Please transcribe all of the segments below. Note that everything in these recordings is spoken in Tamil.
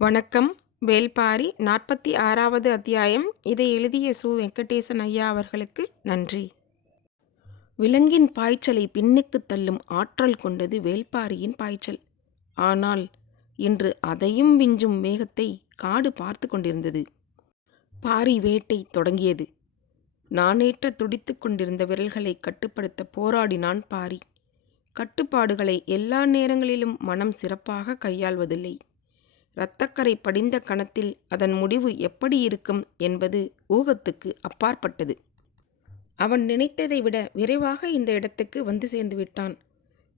வணக்கம். வேள்பாரி 46வது அத்தியாயம். இதை எழுதிய சு. வெங்கடேசன் ஐயா அவர்களுக்கு நன்றி. விலங்கின் பாய்ச்சலை பின்னுக்குத் தள்ளும் ஆற்றல் கொண்டது வேள்பாரியின் பாய்ச்சல். ஆனால் இன்று அதையும் விஞ்சும் வேகத்தை காடு பார்த்து கொண்டிருந்தது. பாரி வேட்டை தொடங்கியது. நாணேற்ற துடித்து கொண்டிருந்த விரல்களை கட்டுப்படுத்த போராடினான் பாரி. கட்டுப்பாடுகளை எல்லா நேரங்களிலும் மனம் சிறப்பாக கையாள்வதில்லை. இரத்தக்கரை படிந்த கணத்தில் அதன் முடிவு எப்படி இருக்கும் என்பது ஊகத்துக்கு அப்பாற்பட்டது. அவன் நினைத்ததை விட விரைவாக இந்த இடத்துக்கு வந்து சேர்ந்து விட்டான்.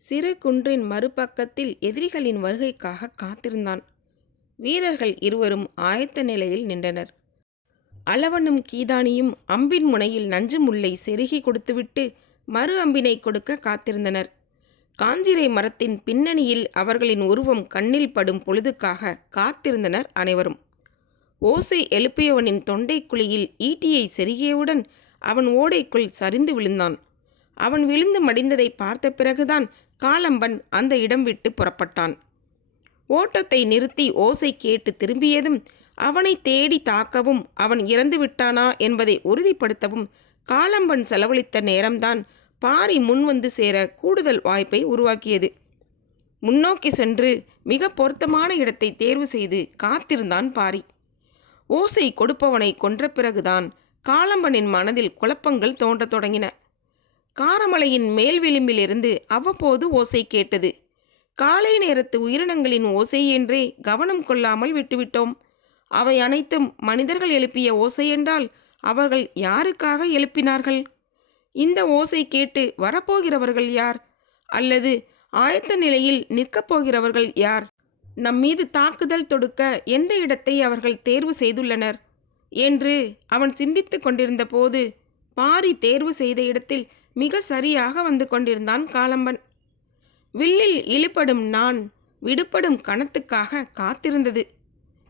சிறு குன்றின் மறுபக்கத்தில் எதிரிகளின் வருகைக்காக காத்திருந்தான். வீரர்கள் இருவரும் ஆயத்த நிலையில் நின்றனர். அளவனும் கீதானியும் அம்பின் முனையில் நஞ்சு முல்லை செருகி கொடுத்துவிட்டு மறு அம்பினை கொடுக்க காத்திருந்தனர். காஞ்சிரை மரத்தின் பின்னணியில் அவர்களின் உருவம் கண்ணில் படும் பொழுதுக்காக காத்திருந்தனர் அனைவரும். ஓசை எழுப்பியவனின் தொண்டைக்குழியில் ஈட்டியை செருகியவுடன் அவன் ஓடைக்குள் சரிந்து விழுந்தான். அவன் விழுந்து மடிந்ததை பார்த்த பிறகுதான் காலம்பன் அந்த இடம் விட்டு புறப்பட்டான். ஓட்டத்தை நிறுத்தி ஓசை கேட்டு திரும்பியதும் அவனை தேடி தாக்கவும் அவன் இறந்து விட்டானா என்பதை உறுதிப்படுத்தவும் காலம்பன் செலவழித்த நேரம்தான் பாரி முன்வந்து சேர கூடுதல் வாய்ப்பை உருவாக்கியது. முன்னோக்கி சென்று மிக பொருத்தமான இடத்தை தேர்வு செய்து காத்திருந்தான் பாரி. ஓசை கொடுப்பவனை கொன்ற பிறகுதான் காலம்பனின் மனதில் குழப்பங்கள் தோன்றத் தொடங்கின. காரமலையின் மேல் விளிம்பிலிருந்து அவ்வப்போது ஓசை கேட்டது. காலை நேரத்து உயிரினங்களின் ஓசை என்றே கவனம் கொள்ளாமல் விட்டுவிட்டோம். அவை அனைத்தும் மனிதர்கள் எழுப்பிய ஓசை என்றால் அவர்கள் யாருக்காக எழுப்பினார்கள்? இந்த ஓசை கேட்டு வரப்போகிறவர்கள் யார்? அல்லது ஆயத்த நிலையில் நிற்கப் போகிறவர்கள் யார்? நம்மீது தாக்குதல் தொடுக்க எந்த இடத்தை அவர்கள் தேர்வு செய்துள்ளனர் என்று அவன் சிந்தித்து கொண்டிருந்த போது பாரி தேர்வு செய்த இடத்தில் மிக சரியாக வந்து கொண்டிருந்தான் காலம்பன். வில்லில் இழுபடும் நான் விடுபடும் கணத்துக்காக காத்திருந்தது.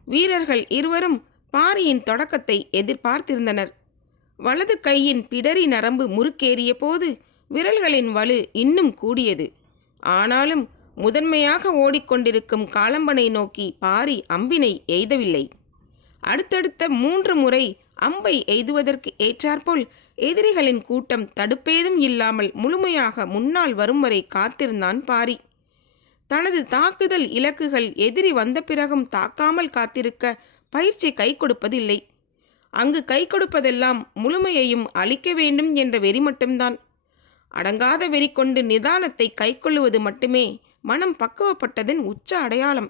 வீரர்கள் இருவரும் பாரியின் தொடக்கத்தை எதிர்பார்த்திருந்தனர். வலது கையின் பிடரி நரம்பு முறுக்கேறிய போது விரல்களின் வலு இன்னும் கூடியது. ஆனாலும் முதன்மையாக ஓடிக்கொண்டிருக்கும் காலம்பனை நோக்கி பாரி அம்பினை எய்தவில்லை. அடுத்தடுத்த 3 முறை அம்பை எய்துவதற்கு ஏற்றாற்போல் எதிரிகளின் கூட்டம் தடுப்பேதும் இல்லாமல் முழுமையாக முன்னால் வரும் வரை காத்திருந்தான் பாரி. தனது தாக்குதல் இலக்குகள் எதிரி வந்த பிறகும் தாக்காமல் காத்திருக்க பயிற்சி கை கொடுப்பதில்லை. அங்கு கை கொடுப்பதெல்லாம் முழுமையையும் அளிக்க வேண்டும் என்ற வெறி மட்டும்தான். அடங்காத வெறி கொண்டு நிதானத்தை கை கொள்ளுவது மட்டுமே மனம் பக்குவப்பட்டதன் உச்ச அடையாளம்.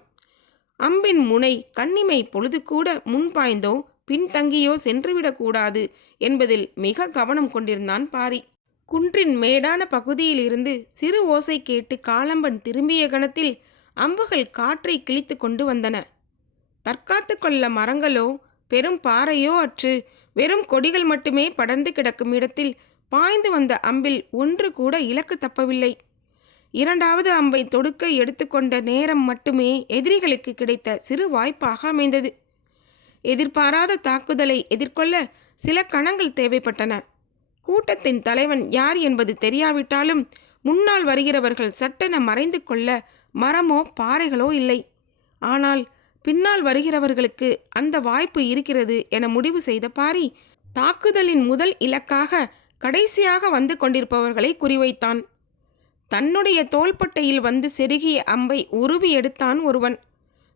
அம்பின் முனை கண்ணிமை பொழுது கூட முன்பாய்ந்தோ பின்தங்கியோ சென்றுவிடக்கூடாது என்பதில் மிக கவனம் கொண்டிருந்தான் பாரி. குன்றின் மேடான பகுதியிலிருந்து சிறு ஓசை கேட்டு காலம்பன் திரும்பிய கணத்தில் அம்புகள் காற்றை கிழித்து கொண்டு வந்தன. தற்காத்து கொள்ள மரங்களோ பெரும் பாறையோ அற்று வெறும் கொடிகள் மட்டுமே படர்ந்து கிடக்கும் இடத்தில் பாய்ந்து வந்த அம்பில் ஒன்று கூட இலக்கு தப்பவில்லை. 2வது அம்பை தொடுக்க எடுத்துக்கொண்ட நேரம் மட்டுமே எதிரிகளுக்கு கிடைத்த சிறு வாய்ப்பாக அமைந்தது. எதிர்பாராத தாக்குதலை எதிர்கொள்ள சில கணங்கள் தேவைப்பட்டன. கூட்டத்தின் தலைவன் யார் என்பது தெரியாவிட்டாலும் முன்னால் வருகிறவர்கள் சட்டென மறைந்து கொள்ள மரமோ பாறைகளோ இல்லை. ஆனால் பின்னால் வருகிறவர்களுக்கு அந்த வாய்ப்பு இருக்கிறது என முடிவு செய்த பாரி தாக்குதலின் முதல் இலக்காக கடைசியாக வந்து கொண்டிருப்பவர்களை குறிவைத்தான். தன்னுடைய தோள்பட்டையில் வந்து செருகிய அம்பை உருவி எடுத்தான் ஒருவன்.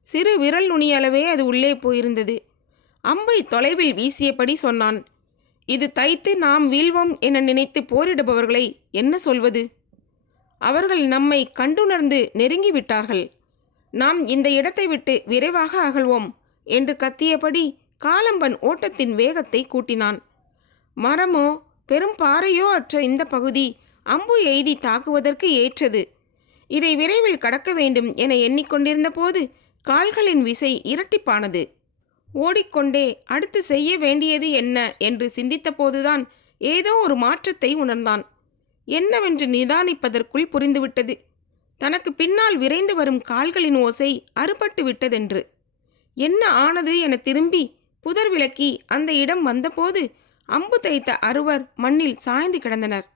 சிறு விரல் நுனியளவே அது உள்ளே போயிருந்தது. அம்பை தொலைவில் வீசியபடி சொன்னான், இது தைத்து நாம் வீழ்வோம் என நினைத்து போரிடுபவர்களை என்ன சொல்வது? அவர்கள் நம்மை கண்டுணர்ந்து நெருங்கிவிட்டார்கள். நாம் இந்த இடத்தை விட்டு விரைவாக அகழ்வோம் என்று கத்தியபடி காலம்பன் ஓட்டத்தின் வேகத்தை கூட்டினான். மரமோ பெரும் பாறையோ அற்ற இந்த பகுதி அம்பு எய்தி தாக்குவதற்கு ஏற்றது. இதை விரைவில் கடக்க வேண்டும் என எண்ணிக்கொண்டிருந்த போது கால்களின் விசை இரட்டிப்பானது. ஓடிக்கொண்டே அடுத்து செய்ய வேண்டியது என்ன என்று சிந்தித்த போதுதான் ஏதோ ஒரு மாற்றத்தை உணர்ந்தான். என்னவென்று நிதானிப்பதற்குள் புரிந்துவிட்டது. தனக்கு பின்னால் விரைந்து வரும் கால்களின் ஓசை அறுபட்டு விட்டதென்று. என்ன ஆனது என திரும்பி புதர் விலக்கி அந்த இடம் வந்தபோது அம்பு தைத்த அறுவர் மண்ணில் சாய்ந்து கிடந்தனர்.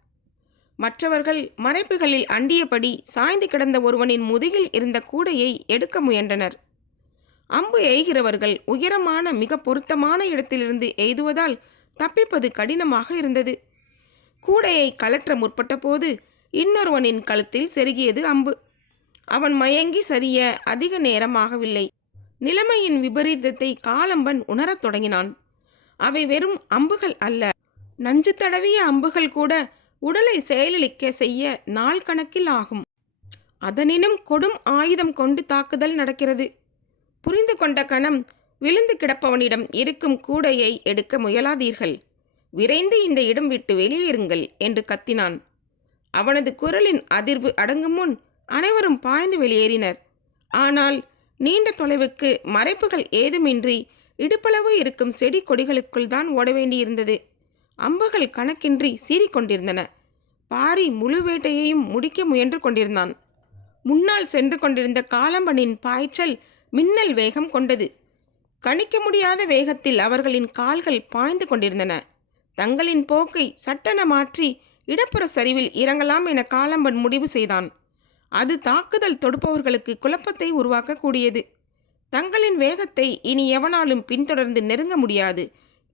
மற்றவர்கள் மறைப்புகளில் அண்டியபடி சாய்ந்து கிடந்த ஒருவனின் முதுகில் இருந்த கூடையை எடுக்க முயன்றனர். அம்பு எய்கிறவர்கள் உயரமான மிக பொருத்தமான இடத்திலிருந்து எய்துவதால் தப்பிப்பது கடினமாக இருந்தது. கூடையை கலற்ற முற்பட்ட போது இன்னொருவனின் கழுத்தில் செருகியது அம்பு. அவன் மயங்கி சரிய அதிக நேரமாகவில்லை. நிலைமையின் விபரீதத்தை காலம்பன் உணரத் தொடங்கினான். அவை வெறும் அம்புகள் அல்ல. நஞ்சு தடவிய அம்புகள் கூட உடலை செயலிழக்க செய்ய நாள் கணக்கில் ஆகும். அதனினும் கொடும் ஆயுதம் கொண்டு தாக்குதல் நடக்கிறது. புரிந்து கொண்ட கணம் விழுந்து கிடப்பவனிடம் இருக்கும் கூடையை எடுக்க முயலாதீர்கள், விரைந்து இந்த இடம் விட்டு வெளியேறுங்கள் என்று கத்தினான். அவனது குரலின் அதிர்வு அடங்கும் முன் அனைவரும் பாய்ந்து வெளியேறினர். ஆனால் நீண்ட தொலைவுக்கு மறைப்புகள் ஏதுமின்றி இடுப்பளவு இருக்கும் செடி கொடிகளுக்குள் தான் ஓட வேண்டியிருந்தது. அம்புகள் கணக்கின்றி சீறிக்கொண்டிருந்தன. பாரி முழு வேட்டையையும் முடிக்க முயன்று கொண்டிருந்தான். முன்னால் சென்று கொண்டிருந்த காலம்பனின் பாய்ச்சல் மின்னல் வேகம் கொண்டது. கணிக்க முடியாத வேகத்தில் அவர்களின் கால்கள் பாய்ந்து கொண்டிருந்தன. தங்களின் போக்கை சட்டென மாற்றி இடப்புற சரிவில் இறங்கலாம் என காலம்பன் முடிவு செய்தான். அது தாக்குதல் தொடுப்பவர்களுக்கு குழப்பத்தை உருவாக்கக்கூடியது. தங்களின் வேகத்தை இனி எவனாலும் பின்தொடர்ந்து நெருங்க முடியாது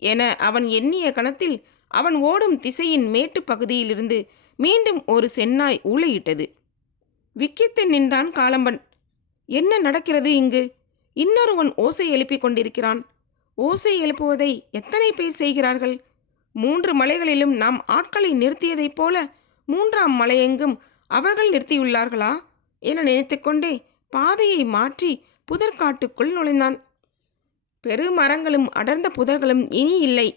என அவன் எண்ணிய கணத்தில் அவன் ஓடும் திசையின் மேட்டு பகுதியிலிருந்து மீண்டும் ஒரு செந்நாய் ஊளையிட்டது. விக்கித்து நின்றான் காலம்பன். என்ன நடக்கிறது இங்கு? இன்னொருவன் ஓசை எழுப்பிக் கொண்டிருக்கிறான். ஓசை எழுப்புவதை எத்தனை பேர் செய்கிறார்கள்? 3 மலைகளிலும் நாம் ஆட்களை நிறுத்தியதைப் போல 3ஆம் மலையெங்கும் அவர்கள் நிறுத்தியுள்ளார்களா என நினைத்து கொண்டே பாதையை மாற்றி புதற்காட்டுக்குள் நுழைந்தான். பெருமரங்களும் அடர்ந்த புதர்களும் இனி இல்லை.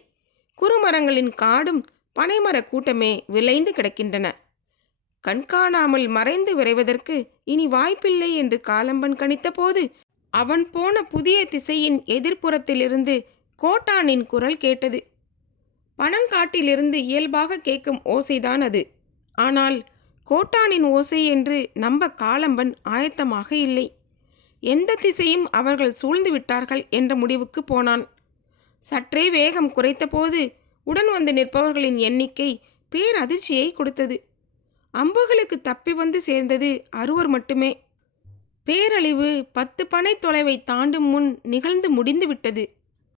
குறுமரங்களின் காடும் பனைமர கூட்டமே விளைந்து கிடக்கின்றன. கண்காணாமல் மறைந்து விரைவதற்கு இனி வாய்ப்பில்லை என்று காலம்பன் கணித்த போது அவன் போன புதிய திசையின் எதிர்ப்புறத்திலிருந்து கோட்டானின் குரல் கேட்டது. பனங்காட்டிலிருந்து இயல்பாக கேட்கும் ஓசைதான் அது. ஆனால் கோட்டானின் ஓசை என்று நம்ப காலம்பன் ஆயத்தமாக இல்லை. எந்த திசையும் அவர்கள் சூழ்ந்து விட்டார்கள் என்ற முடிவுக்கு போனான். சற்றே வேகம் குறைத்த போது உடன் வந்து நிற்பவர்களின் எண்ணிக்கை பேரதிர்ச்சியை கொடுத்தது. அம்புகளுக்கு தப்பி வந்து சேர்ந்தது 6 மட்டுமே. பேரழிவு 10 பனை தொலைவை தாண்டும் முன் நிகழ்ந்து முடிந்து விட்டது.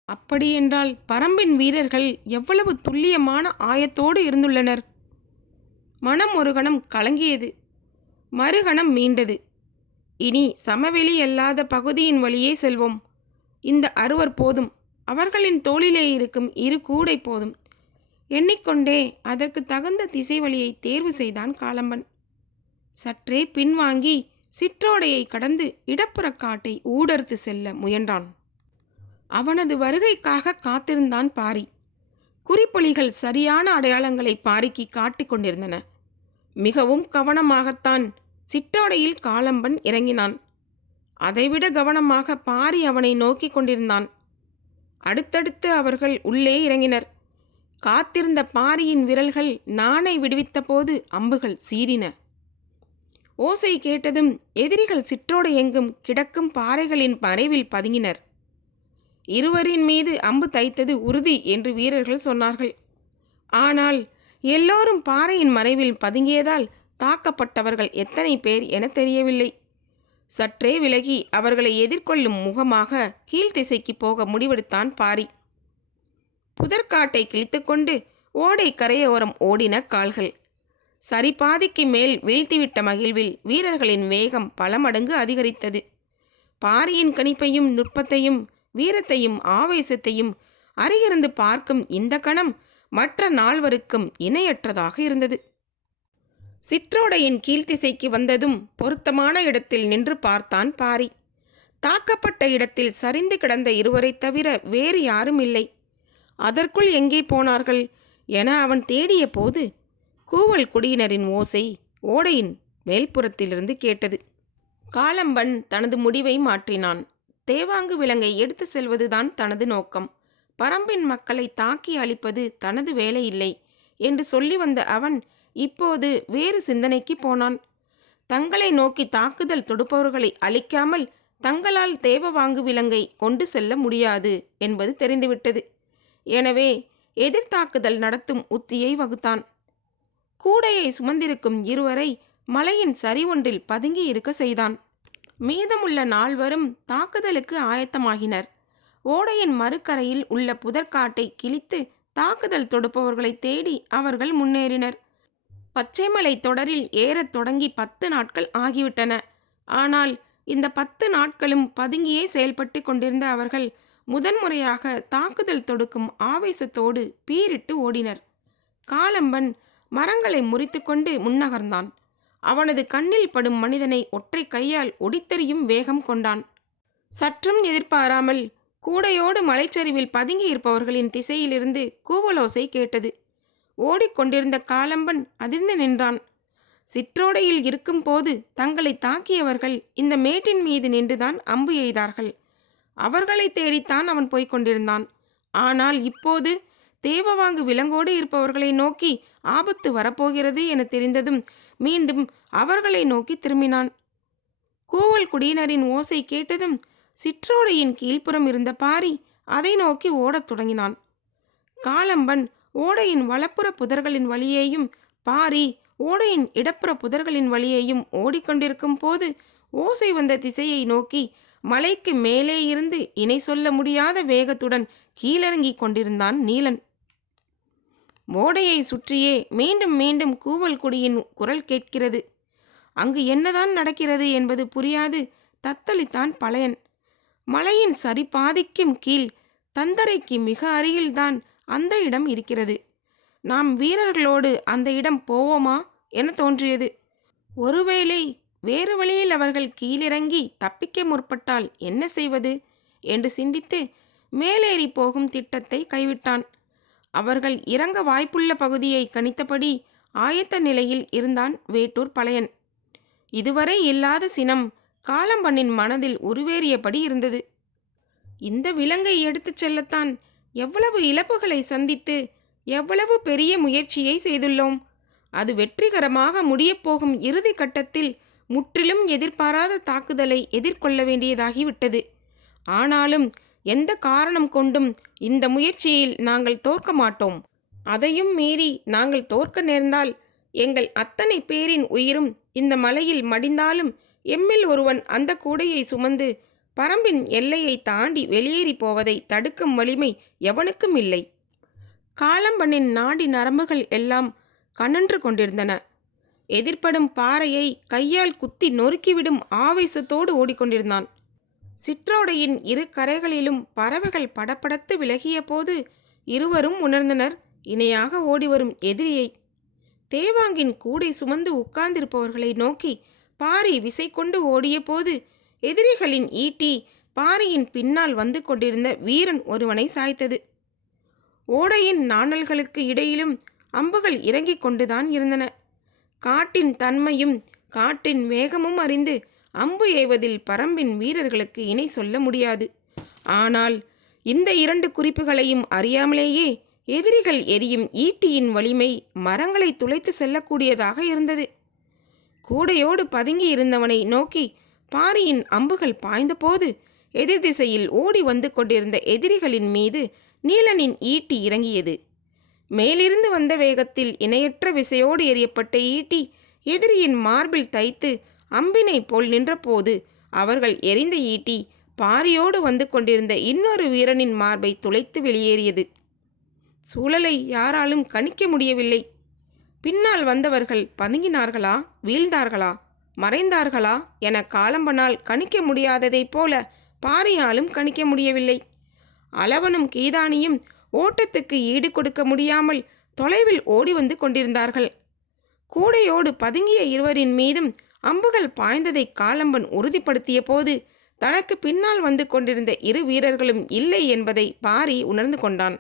அப்படியென்றால் பரம்பின் வீரர்கள் எவ்வளவு துல்லியமான ஆயத்தோடு இருந்துள்ளனர். மனம் ஒரு கணம் கலங்கியது. மறுகணம் மீண்டது. இனி சமவெளி அல்லாத பகுதியின் வழியே செல்வோம். இந்த 6 போதும். அவர்களின் தோளிலே இருக்கும் 2 கூடை போதும். எண்ணிக்கொண்டே அதற்கு தகுந்த திசை வழியை தேர்வு செய்தான் காலம்பன். சற்றே பின்வாங்கி சிற்றோடையை கடந்து இடப்புற காட்டை ஊடர்த்து செல்ல முயன்றான். அவனது வருகைக்காக காத்திருந்தான் பாரி. குறிப்புலிகள் சரியான அடையாளங்களை பாரிக்கு காட்டிக் கொண்டிருந்தன. மிகவும் கவனமாகத்தான் சிற்றோடையில் காலம்பன் இறங்கினான். அதைவிட கவனமாக பாரி அவனை நோக்கி கொண்டிருந்தான். அடுத்தடுத்து அவர்கள் உள்ளே இறங்கினர். காத்திருந்த பாரியின் விரல்கள் நாணை விடுவித்த போது அம்புகள் சீறின. ஓசை கேட்டதும் எதிரிகள் சிற்றோடை எங்கும் கிடக்கும் பாறைகளின் மறைவில் பதுங்கினர். இருவரின் மீது அம்பு தைத்தது உறுதி என்று வீரர்கள் சொன்னார்கள். ஆனால் எல்லோரும் பாறையின் மறைவில் பதுங்கியதால் தாக்கப்பட்டவர்கள் எத்தனை பேர் என தெரியவில்லை. சற்றே விலகி அவர்களை எதிர்கொள்ளும் முகமாக கீழ்த்திசைக்கு போக முடிவெடுத்தான் பாரி. புதற்காட்டை கிழித்துக்கொண்டு ஓடை கரையோரம் ஓடின கால்கள். சரிபாதிக்கு மேல் வீழ்த்திவிட்ட மகிழ்வில் வீரர்களின் வேகம் பல மடங்கு அதிகரித்தது. பாரியின் கணிப்பையும் நுட்பத்தையும் வீரத்தையும் ஆவேசத்தையும் அருகிருந்து பார்க்கும் இந்த கணம் மற்ற 4 இணையற்றதாக இருந்தது. சிற்றோடையின் கீழ்த்திசைக்கு வந்ததும் பொருத்தமான இடத்தில் நின்று பார்த்தான் பாரி. தாக்கப்பட்ட இடத்தில் சரிந்து கிடந்த 2 தவிர வேறு யாரும் இல்லை. அதற்குள் எங்கே போனார்கள் என அவன் தேடிய போது கூவல் குடியினரின் ஓசை ஓடையின் மேல்புறத்திலிருந்து கேட்டது. காலம்பன் தனது முடிவை மாற்றினான். தேவாங்கு விலங்கை எடுத்து செல்வதுதான் தனது நோக்கம். பரம்பின் மக்களை தாக்கி அழிப்பது தனது வேலை இல்லை என்று சொல்லி வந்த அவன் இப்போது வேறு சிந்தனைக்கு போனான். தங்களை நோக்கி தாக்குதல் தொடுப்பவர்களை அழிக்காமல் தங்களால் தேவவாங்கு விலங்கை கொண்டு செல்ல முடியாது என்பது தெரிந்துவிட்டது. எனவே எதிர்த்தாக்குதல் நடத்தும் உத்தியை வகுத்தான். கூடையை சுமந்திருக்கும் 2 மலையின் சரி ஒன்றில் பதுங்கி இருக்க செய்தான். மீதமுள்ள நால்வரும் தாக்குதலுக்கு ஆயத்தமாகினர். ஓடையின் மறுகரையில் உள்ள புதற்காட்டை கிழித்து தாக்குதல் தொடுப்பவர்களை தேடி அவர்கள் முன்னேறினர். பச்சைமலை தொடரில் ஏறத் தொடங்கி 10 நாட்கள் ஆகிவிட்டன. ஆனால் இந்த 10 நாட்களும் பதுங்கியே செயல்பட்டு கொண்டிருந்த அவர்கள் முதன்முறையாக தாக்குதல் தொடுக்கும் ஆவேசத்தோடு பீரிட்டு ஓடினர். காலம்பன் மரங்களை முறித்து கொண்டு முன்னகர்ந்தான். அவனது கண்ணில் படும் மனிதனை ஒற்றை கையால் ஒடித்தெறியும் வேகம் கொண்டான். சற்றும் எதிர்பாராமல் கூடையோடு மலைச்சரிவில் பதுங்கி இருப்பவர்களின் திசையிலிருந்து கூவலோசை கேட்டது. ஓடிக்கொண்டிருந்த காலம்பன் அதிர்ந்து நின்றான். சிற்றோடையில் இருக்கும்போது தங்களை தாக்கியவர்கள் இந்த மேட்டின் மீது நின்றுதான் அம்பு எய்தார்கள். அவர்களை தேடித்தான் அவன் போய்க் கொண்டிருந்தான். ஆனால் இப்போது தேவவாங்கு விலங்கோடு இருப்பவர்களை நோக்கி ஆபத்து வரப்போகிறது என தெரிந்ததும் மீண்டும் அவர்களை நோக்கி திரும்பினான். கூவல் குடியினரின் ஓசை கேட்டதும் சிற்றோடையின் கீழ்ப்புறம் இருந்த பாரி அதை நோக்கி ஓடத் தொடங்கினான். காலம்பன் ஓடையின் வலப்புற புதர்களின் வழியேயும் பாரி ஓடையின் இடப்புற புதர்களின் வழியேயும் ஓடிக்கொண்டிருக்கும் போது ஓசை வந்த திசையை நோக்கி மலைக்கு மேலே இருந்து இணை சொல்ல முடியாத வேகத்துடன் கீழிறங்கிக் கொண்டிருந்தான் நீலன். ஓடையை சுற்றியே மீண்டும் மீண்டும் கூவல் குடியின் குரல் கேட்கிறது. அங்கு என்னதான் நடக்கிறது என்பது புரியாது தத்தளித்தான் பழையன். மலையின் சரிபாதிக்கும் கீழ் தந்தரைக்கு மிக அருகில்தான் அந்த இடம் இருக்கிறது. நாம் வீரர்களோடு அந்த இடம் போவோமா என தோன்றியது. ஒருவேளை வேறு வழியில் அவர்கள் கீழிறங்கி தப்பிக்க முற்பட்டால் என்ன செய்வது என்று சிந்தித்து மேலேறி போகும் திட்டத்தை கைவிட்டான். அவர்கள் இறங்க வாய்ப்புள்ள பகுதியை கணித்தபடி ஆயத்த நிலையில் இருந்தான் வேட்டூர் பழையன். இதுவரை இல்லாத சினம் காலம்பண்ணின் மனதில் உருவேறியபடி இருந்தது. இந்த விலங்கை எடுத்துச் செல்லத்தான் எவ்வளவு இழப்புகளை சந்தித்து எவ்வளவு பெரிய முயற்சியை செய்துள்ளோம். அது வெற்றிகரமாக முடியப்போகும் இறுதி கட்டத்தில் முற்றிலும் எதிர்பாராத தாக்குதலை எதிர்கொள்ள வேண்டியதாகிவிட்டது. ஆனாலும் எந்த காரணம் கொண்டும் இந்த முயற்சியில் நாங்கள் தோற்க மாட்டோம். அதையும் மீறி நாங்கள் தோற்க நேர்ந்தால் எங்கள் அத்தனை பேரின் உயிரும் இந்த மலையில் மடிந்தாலும் எம்மில் ஒருவன் அந்த கூடையை சுமந்து பரம்பின் எல்லையை தாண்டி வெளியேறி போவதை தடுக்கும் வலிமை எவனுக்கும் இல்லை. காலம்பண்ணின் நாடி நரம்புகள் எல்லாம் கனன்று கொண்டிருந்தன. எதிர்ப்படும் பாறையை கையால் குத்தி நொறுக்கிவிடும் ஆவேசத்தோடு ஓடிக்கொண்டிருந்தான். சிற்றோடையின் இரு கரைகளிலும் பறவைகள் படபடத்து விலகிய போது இருவரும் உணர்ந்தனர் இணையாக ஓடிவரும் எதிரியை. தேவாங்கின் கூடை சுமந்து உட்கார்ந்திருப்பவர்களை நோக்கி பாரி விசை கொண்டு ஓடிய போது எதிரிகளின் ஈட்டி பாரியின் பின்னால் வந்து கொண்டிருந்த வீரன் ஒருவனை சாய்த்தது. ஓடையின் நாணல்களுக்கு இடையிலும் அம்புகள் இறங்கிக் கொண்டுதான் இருந்தன. காட்டின் தன்மையும் காட்டின் வேகமும் அறிந்து அம்பு ஏவதில் பரம்பின் வீரர்களுக்கு இணை சொல்ல முடியாது. ஆனால் இந்த 2 குறிப்புகளையும் அறியாமலேயே எதிரிகள் எரியும் ஈட்டியின் வலிமை மரங்களை துளைத்து செல்லக்கூடியதாக இருந்தது. கூடையோடு பதுங்கி இருந்தவனை நோக்கி பாரியின் அம்புகள் பாய்ந்தபோது எதிர் திசையில் ஓடி வந்து கொண்டிருந்த எதிரிகளின் மீது நீலனின் ஈட்டி இறங்கியது. மேலிருந்து வந்த வேகத்தில் இணையற்ற விசையோடு எறியப்பட்ட ஈட்டி எதிரியின் மார்பில் தைத்து அம்பினை போல் நின்றபோது அவர்கள் எறிந்த ஈட்டி பாரியோடு வந்து கொண்டிருந்த இன்னொரு வீரனின் மார்பை துளைத்து வெளியேறியது. சூழலை யாராலும் கணிக்க முடியவில்லை. பின்னால் வந்தவர்கள் பதுங்கினார்களா, வீழ்ந்தார்களா, மறைந்தார்களா என காலம்பனால் கணிக்க முடியாததைப் போல பாரியாலும் கணிக்க முடியவில்லை. அளவனும் கீதானியும் ஓட்டத்துக்கு ஈடு கொடுக்க முடியாமல் தொலைவில் ஓடி வந்து கொண்டிருந்தார்கள். கூடையோடு பதுங்கிய இருவரின் மீதும் அம்புகள் பாய்ந்ததை காலம்பன் உறுதிப்படுத்திய போது தனக்கு பின்னால் வந்து கொண்டிருந்த 2 வீரர்களும் இல்லை என்பதை பாரி உணர்ந்து கொண்டான்.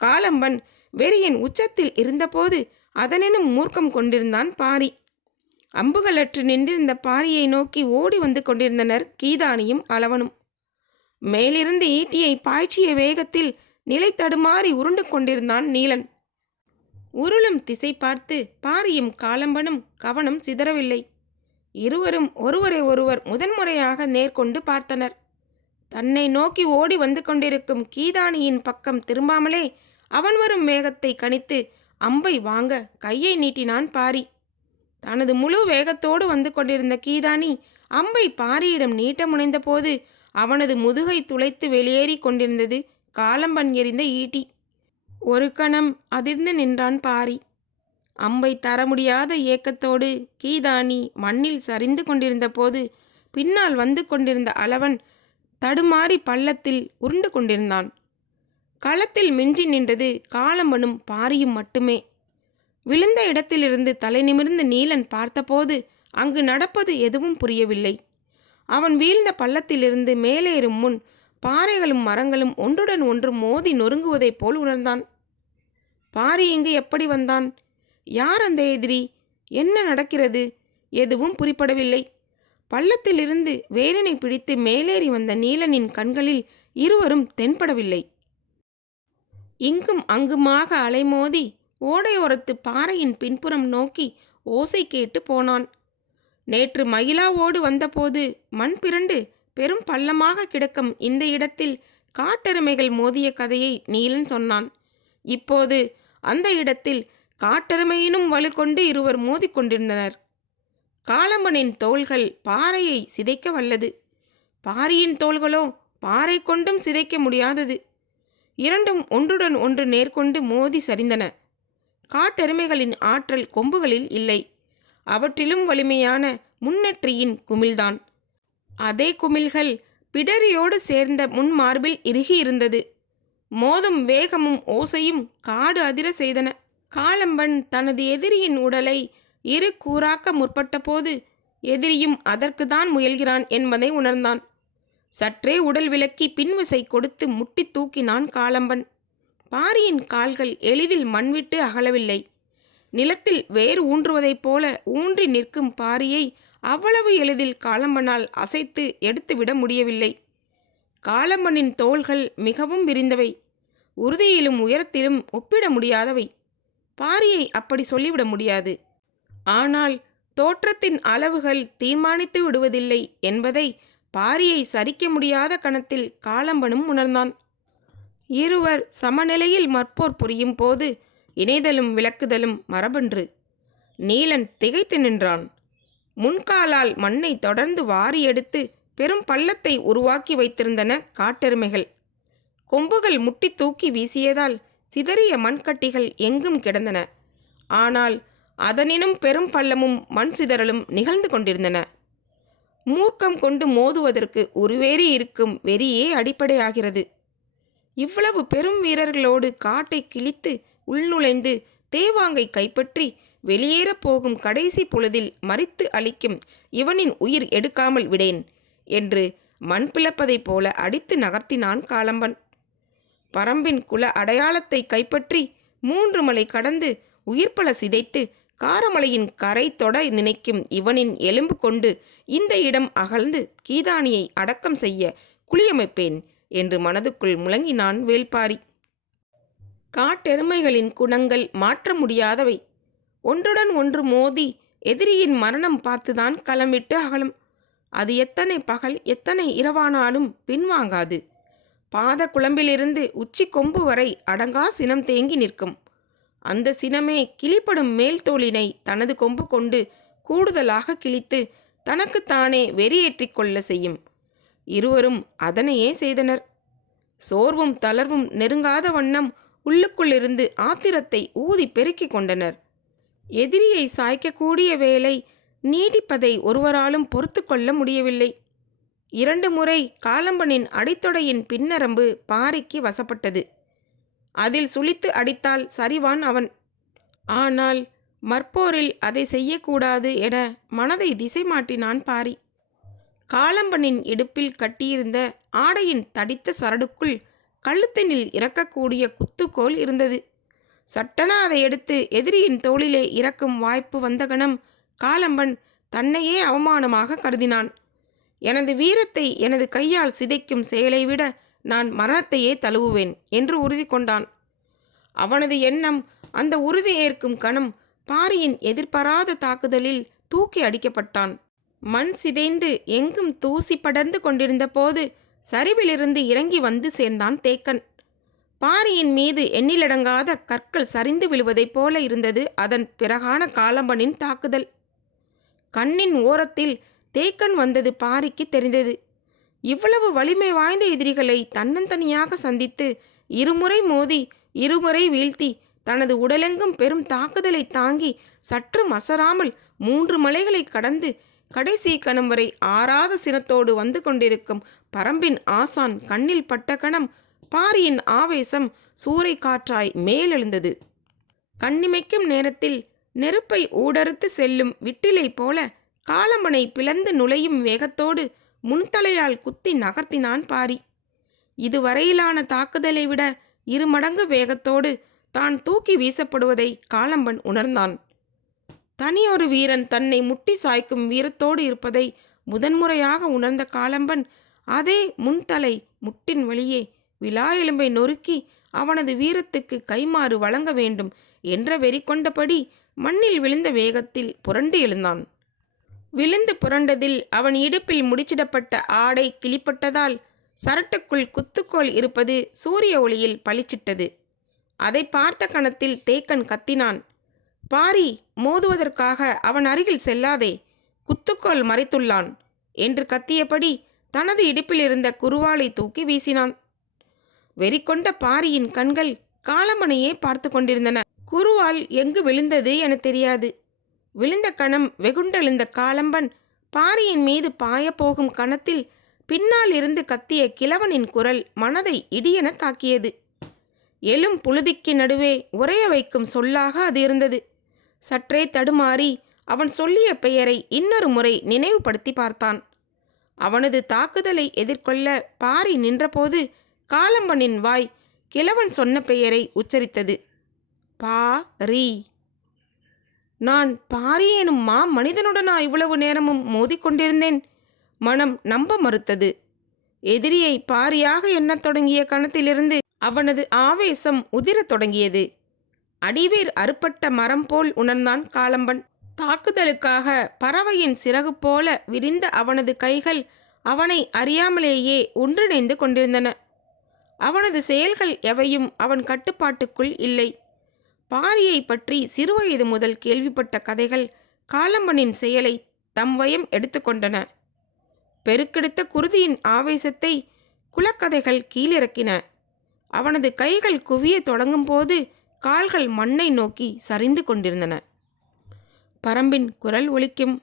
காலம்பன் வெறியின் உச்சத்தில் இருந்தபோது அதனினும் மூர்க்கம் கொண்டிருந்தான் பாரி. அம்புகளற்று நின்றிருந்த பாரியை நோக்கி ஓடி வந்து கொண்டிருந்தனர் கீதானியும் அளவனும். மேலிருந்து ஈட்டியை பாய்ச்சிய வேகத்தில் நிலை தடுமாறி உருண்டு கொண்டிருந்தான் நீலன். உருளும் திசை பார்த்து பாரியும் காலம்பனும் கவனம் சிதறவில்லை. இருவரும் ஒருவரை ஒருவர் முதன்முறையாக நேர்கொண்டு பார்த்தனர். தன்னை நோக்கி ஓடி வந்து கொண்டிருக்கும் கீதானியின் பக்கம் திரும்பாமலே அவன் வரும் வேகத்தை கணித்து அம்பை வாங்க கையை நீட்டினான் பாரி. தனது முழு வேகத்தோடு வந்து கொண்டிருந்த கீதானி அம்பை பாரியிடம் நீட்ட முனைந்தபோது அவனது முதுகை துளைத்து வெளியேறி கொண்டிருந்தது காலம்பன் எறிந்த ஈட்டி. ஒரு கணம் அதிர்ந்து நின்றான் பாரி. அம்பை தர முடியாத ஏக்கத்தோடு கீதானி மண்ணில் சரிந்து கொண்டிருந்த போது பின்னால் வந்து கொண்டிருந்த அளவன் தடுமாறி பள்ளத்தில் உருண்டு கொண்டிருந்தான். களத்தில் மிஞ்சி நின்றது காலம்பனும் பாரியும் மட்டுமே. விழுந்த இடத்திலிருந்து தலை நிமிர்ந்த நீலன் பார்த்தபோது அங்கு நடப்பது எதுவும் புரியவில்லை. அவன் வீழ்ந்த பள்ளத்திலிருந்து மேலேறும் முன் பாறைகளும் மரங்களும் ஒன்றுடன் ஒன்று மோதி நொறுங்குவதைப் போல் உணர்ந்தான். பாரி இங்கு எப்படி வந்தான்? யார் அந்த எதிரி? என்ன நடக்கிறது? எதுவும் புரிப்படவில்லை. பள்ளத்திலிருந்து வேரினை பிடித்து மேலேறி வந்த நீலனின் கண்களில் இருவரும் தென்படவில்லை. இங்கும் அங்குமாக அலைமோதி ஓடையோரத்து பாறையின் பின்புறம் நோக்கி ஓசை கேட்டு போனான். நேற்று மகிழாவோடு வந்தபோது மண் பிறண்டு பெரும் பள்ளமாக கிடக்கும் இந்த இடத்தில் காட்டெருமைகள் மோதிய கதையை நீலன் சொன்னான். இப்போது அந்த இடத்தில் காட்டெருமையினும் வலுக்கொண்டு இருவர் மோதிக்கொண்டிருந்தனர். காலம்பனின் தோள்கள் பாறையை சிதைக்க வல்லது. பாரியின் தோள்களோ பாறை கொண்டும் சிதைக்க முடியாதது. இரண்டும் ஒன்றுடன் ஒன்று நேர்கொண்டு மோதி சரிந்தன. காட்டெருமைகளின் ஆற்றல் கொம்புகளில் இல்லை. அவற்றிலும் வலிமையான முன்னெற்றியின் குமிழ்தான். அதே குமிழ்கள் பிடரியோடு சேர்ந்த முன்மார்பில் இறுகியிருந்தது. மோதும் வேகமும் ஓசையும் காடு அதிர செய்தன. காலம்பன் தனது எதிரியின் உடலை இரு கூறாக்க முற்பட்ட போது எதிரியும் அதற்குதான் முயல்கிறான் என்பதை உணர்ந்தான். சற்றே உடல் விலக்கி பின்விசை கொடுத்து முட்டி தூக்கினான் காலம்பன். பாரியின் கால்கள் எளிதில் மண்விட்டு அகலவில்லை. நிலத்தில் வேர் ஊன்றுவதைப் போல ஊன்றி நிற்கும் பாரியை அவ்வளவு எளிதில் காலம்பனால் அசைத்து எடுத்துவிட முடியவில்லை. காலம்பனின் தோள்கள் மிகவும் விரிந்தவை. உறுதியிலும் உயரத்திலும் ஒப்பிட முடியாதவை. பாரியை அப்படி சொல்லிவிட முடியாது. ஆனால் தோற்றத்தின் அளவுகள் தீர்மானித்து விடுவதில்லை என்பதை பாரியை சரிக்க முடியாத கணத்தில் காலம்பனும் உணர்ந்தான். இருவர் சமநிலையில் மற்போர் புரியும் போது இணைதலும் விலக்குதலும் மரபன்று. நீலன் திகைத்து நின்றான். முன்காலால் மண்ணை தொடர்ந்து வாரி எடுத்து பெரும் பள்ளத்தை உருவாக்கி வைத்திருந்தன காட்டெருமைகள். கொம்புகள் முட்டி தூக்கி வீசியதால் சிதறிய மண்கட்டிகள் எங்கும் கிடந்தன. ஆனால் அதனினும் பெரும் பள்ளமும் மண் சிதறலும் நிகழ்ந்து கொண்டிருந்தன. மூர்க்கம் கொண்டு மோதுவதற்கு உருவேறி இருக்கும் வெறியே அடிப்படையாகிறது. இவ்வளவு பெரும் வீரர்களோடு காட்டை கிழித்து உள்நுழைந்து தேவாங்கை கைப்பற்றி வெளியேறப் போகும் கடைசி பொழுதில் மறித்து அழிக்கும் இவனின் உயிர் எடுக்காமல் விடேன் என்று மண் பிளப்பதைப் போல அடித்து நகர்த்தினான் காலம்பன். பரம்பின் குல அடையாளத்தை கைப்பற்றி 3 மலை கடந்து உயிர்ப்பல சிதைத்து காரமலையின் கரை தொட நினைக்கும் இவனின் எலும்பு கொண்டு இந்த இடம் அகழ்ந்து கீதானியை அடக்கம் செய்ய குழியமைப்பேன் என்று மனதுக்குள் முழங்கினான் வேள்பாரி. காட்டெருமைகளின் குணங்கள் மாற்ற முடியாதவை. ஒன்றுடன் ஒன்று மோதி எதிரியின் மரணம் பார்த்துதான் களம் விட்டு அகலும். அது எத்தனை பகல் எத்தனை இரவானாலும் பின்வாங்காது. பாத குழம்பிலிருந்து உச்சி கொம்பு வரை அடங்கா சினம் தேங்கி நிற்கும். அந்த சினமே கிளிப்படும் மேல் தோளினை தனது கொம்பு கொண்டு கூடுதலாக கிழித்து தனக்குத்தானே வெறியேற்றிக் கொள்ள செய்யும். இருவரும் அதனையே செய்தனர். சோர்வும் தளர்வும் நெருங்காத வண்ணம் உள்ளுக்குள்ளிருந்து ஆத்திரத்தை ஊதி பெருக்கிக் கொண்டனர். எதிரியை சாய்க்கக்கூடிய வேலை நீடிப்பதை ஒருவராலும் பொறுத்து கொள்ள முடியவில்லை. 2 முறை காலம்பனின் அடித்தொடையின் பின்னரம்பு பாரிக்கு வசப்பட்டது. அதில் சுளித்து அடித்தால் சரிவான் அவன். ஆனால் மற்போரில் அதை செய்யக்கூடாது என மனதை திசை மாற்றினான் பாரி. காலம்பனின் இடுப்பில் கட்டியிருந்த ஆடையின் தடித்த சரடுக்குள் கழுத்தினில் இறக்கக்கூடிய குத்துக்கோல் இருந்தது. சட்டென அதை எடுத்து எதிரியின் தோளிலே இறக்கும் வாய்ப்பு வந்த கணம் காலம்பன் தன்னையே அவமானமாக கருதினான். எனது வீரத்தை எனது கையால் சிதைக்கும் செயலை விட நான் மரணத்தையே தழுவுவேன் என்று உறுதி கொண்டான். அவனது எண்ணம் அந்த உறுதி ஏற்கும் கணம் பாரியின் எதிர்பாராத தாக்குதலில் தூக்கி அடிக்கப்பட்டான். மண் சிதைந்து எங்கும் தூசி படர்ந்து கொண்டிருந்த போது சரிவிலிருந்து இறங்கி வந்து சேர்ந்தான் தேக்கன். பாரியின் மீது எண்ணிலடங்காத கற்கள் சரிந்து விழுவதைப் போல இருந்தது அதன் பிறகான காலம்பனின் தாக்குதல். கண்ணின் ஓரத்தில் தேக்கன் வந்தது பாரிக்கு தெரிந்தது. இவ்வளவு வலிமை வாய்ந்த எதிரிகளை தன்னந்தனியாக சந்தித்து இருமுறை மோதி இருமுறை வீழ்த்தி தனது உடலெங்கும் பெரும் தாக்குதலை தாங்கி சற்றும் அசராமல் 3 மலைகளை கடந்து கடைசி கணம் வரை ஆறாத சினத்தோடு வந்து கொண்டிருக்கும் பரம்பின் ஆசான் கண்ணில் பட்ட கணம் பாரியின் ஆவேசம் சூறை காற்றாய் மேலெழுந்தது. கண்ணிமைக்கும் நேரத்தில் நெருப்பை ஊடறுத்து செல்லும் விட்டிலை போல காலம்பனை பிளந்து நுழையும் வேகத்தோடு முன்தலையால் குத்தி நகர்த்தினான் பாரி. இதுவரையிலான தாக்குதலை விட 2 மடங்கு வேகத்தோடு தான் தூக்கி வீசப்படுவதை காலம்பன் உணர்ந்தான். தனியொரு வீரன் தன்னை முட்டி சாய்க்கும் வீரத்தோடு இருப்பதை முதன்முறையாக உணர்ந்த காலம்பன் அதே முன்தலை முட்டின் வழியே விலா எலும்பை நொறுக்கி அவனது வீரத்துக்கு கைமாறு வழங்க வேண்டும் என்ற வெறி கொண்டபடி மண்ணில் விழுந்த வேகத்தில் புரண்டு எழுந்தான். விழுந்து புரண்டதில் அவன் இடுப்பில் முடிச்சிடப்பட்ட ஆடை கிளிப்பட்டதால் சரட்டுக்குள் குத்துக்கோள் இருப்பது சூரிய ஒளியில் பளிச்சிட்டது. அதை பார்த்த கணத்தில் தேக்கன் கத்தினான். பாரி, மோதுவதற்காக அவன் அருகில் செல்லாதே, குத்துக்கோள் மறைத்துள்ளான் என்று கத்தியபடி தனது இடுப்பில் இருந்த குருவாலை தூக்கி வீசினான். வெறிகொண்ட பாரியின் கண்கள் காலம்பனையே பார்த்து கொண்டிருந்தன. குருவால் எங்கு விழுந்தது என தெரியாது. விழுந்த கணம் வெகுண்டெழுந்த காலம்பன் பாரியின் மீது பாயப்போகும் கணத்தில் பின்னால் இருந்து கத்திய கிழவனின் குரல் மனதை இடியென தாக்கியது. எழும் புழுதிக்கு நடுவே உறைய வைக்கும் சொல்லாக அது இருந்தது. சற்றே தடுமாறி அவன் சொல்லிய பெயரை இன்னொரு முறை நினைவுபடுத்தி பார்த்தான். அவனது தாக்குதலை எதிர்கொள்ள பாரி நின்றபோது காலம்பனின் வாய் கிழவன் சொன்ன பெயரை உச்சரித்தது. பாரி. நான் பாரி எனும் மனிதனுடனா இவ்வளவு நேரமும் மோதிக்கொண்டிருந்தேன்? மனம் நம்ப மறுத்தது. எதிரியை பாரியாக எண்ணத் தொடங்கிய கணத்திலிருந்து அவனது ஆவேசம் உதிரத் தொடங்கியது. அடிவேர் அறுப்பட்ட மரம் போல் உணர்ந்தான் காலம்பன். தாக்குதலுக்காக பறவையின் சிறகு போல விரிந்த அவனது கைகள் அவனை அறியாமலேயே ஒன்றிணைந்து கொண்டிருந்தன. அவனது செயல்கள் எவையும் அவன் கட்டுப்பாட்டுக்குள் இல்லை. பாரியை பற்றி சிறுவயது முதல் கேள்விப்பட்ட கதைகள் காலம்பனின் செயலை தம்வயம் எடுத்துக்கொண்டன. பெருக்கெடுத்த குருதியின் ஆவேசத்தை குலக்கதைகள் கீழிறக்கின. அவனது கைகள் குவிய தொடங்கும் போது கால்கள் மண்ணை நோக்கி சரிந்து கொண்டிருந்தன. பரம்பின் குரல் ஒலிக்கும்.